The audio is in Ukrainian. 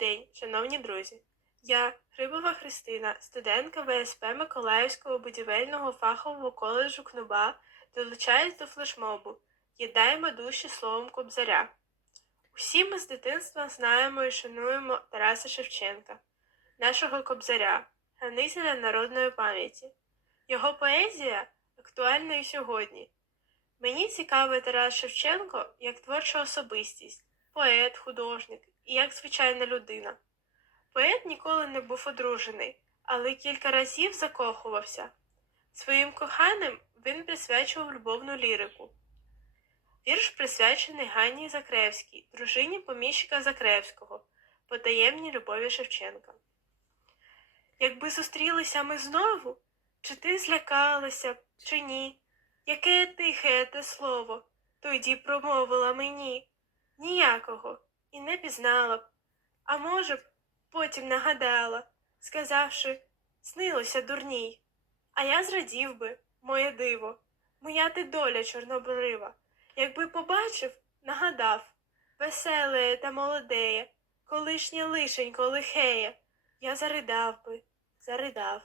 день, шановні друзі. Я, Грибова Христина, студентка ВСП Миколаївського будівельного фахового коледжу КНУБА, долучаюсь до флешмобу Єдаємо душі словом Кобзаря. Усі ми з дитинства знаємо і шануємо Тараса Шевченка, нашого кобзаря, гранителя народної пам'яті. Його поезія актуальна і сьогодні. Мені цікавий Тарас Шевченко як творча особистість, поет, художник і як звичайна людина. Поет ніколи не був одружений, але кілька разів закохувався. Своїм коханим він присвячував любовну лірику. Вірш присвячений Ганні Закревській, дружині поміщика Закревського, потаємній любові Шевченка. Якби зустрілися ми знову, чи ти злякалася, чи ні? Яке тихе те слово тоді промовила мені? Ніякого, і не пізнала б. А може б, потім нагадала, сказавши, снилося дурній. А я зрадів би, моє диво, моя ти доля чорнобрива. Якби побачив, нагадав, веселеє та молодеє, колишнє лишенько лихеє, я заридав би, заридав.